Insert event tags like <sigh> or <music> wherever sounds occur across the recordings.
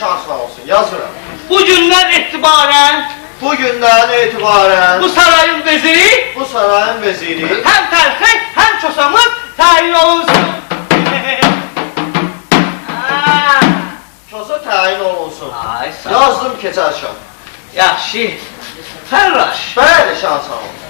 sağ olsun, yazıram. Bugünden itibaren Bugünden itibaren bu sarayın veziri bu sarayın veziri hem terfek hem çosamız tayin olunsun. Aa, <laughs> Kosa tayin olunsun. Ay sağ ol. Yazdım keçər şah. Yaxşı. Fərraş. Bəli, sağ olsun.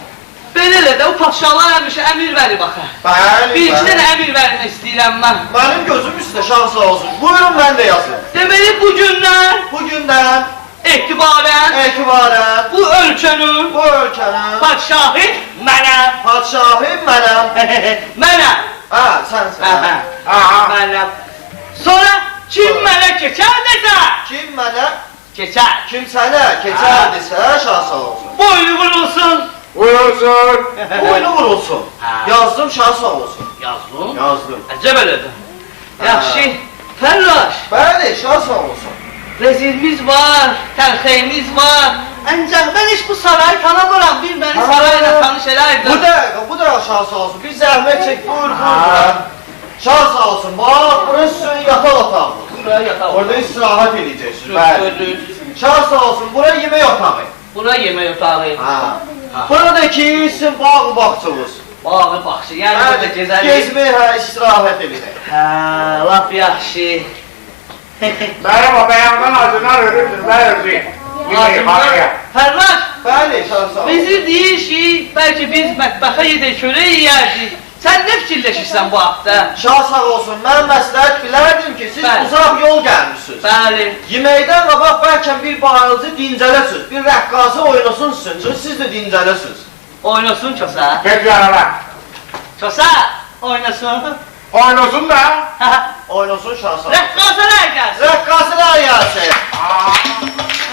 Belə də o padşahlar həmişə əmir verir baxı. Bəli, Bir iki bəli. dənə əmir vermək istəyirəm mən. Benim gözüm üstə şah sağ olsun. Buyurun ben de yazayım. Deməli bugündən Bugünden etibarən itibaren bu ölkənin bu ölkənin padşahı mənəm. padşahı mənəm. <laughs> mənəm. Ha, sensin. Aha. Aha. Mənəm. Sonra kim mənə keçər desə, Kim mənə, keçər. kim sənə keçər desə şah sağ olsun. Boynu vurulsun. Buyursun. Boynu vurulsun. Ha. Yazdım şah sağ olsun. Yazdım. Yazdım. Əcəb elədim. Yaxşı. Fərraş. Bəli, şah sağ olsun. Rezilimiz var, tərxeyimiz var. Ancaq mən heç bu sarayı tanımıram. Bir məni Ha. sarayla tanış eləydin. Bu da, bu da şah sağ olsun. Bir zəhmət çek, buyur, buyur. Sağ olsun. Bak, burası yatak otağı. Buraya yatağı. Orada istirahat edeceksiniz. Bəli. sağ olsun. Bura yemək otağı. Bura yemək otağı. Ha. Ha. Buradaki sizin bağ bağçınız. Bağı baxşı. Yəni burada gezərik. Gezmək, hə, istirahət edəcək. Hə, lap yaxşı. <laughs> Merhaba beyandan acından öleyim. Yemeği hanıya. Fərraş, Bəli, olsun. bizi deyir ki, bəlkə biz mətbəxə gedək, çörək yeyərdik. Sən nə fikirləşirsən bu haqda? Şah sağ olsun. Mən məsləhət bilərdim ki, siz Bəli. uzaq yol gəlmişsiniz. Bəli. Yeməkdən qabaq bəlkə bir bayılcı dincələsiniz. Bir rəqqası oynasın sizin üçün, siz də dincələsiniz. Oynasın çosa. Pek yarala. Çosa, oynasın. Oynasın da. Oynasın şah sağ olsun. Rəqqasələr gəlsin. Rəqqasılar gəlsin.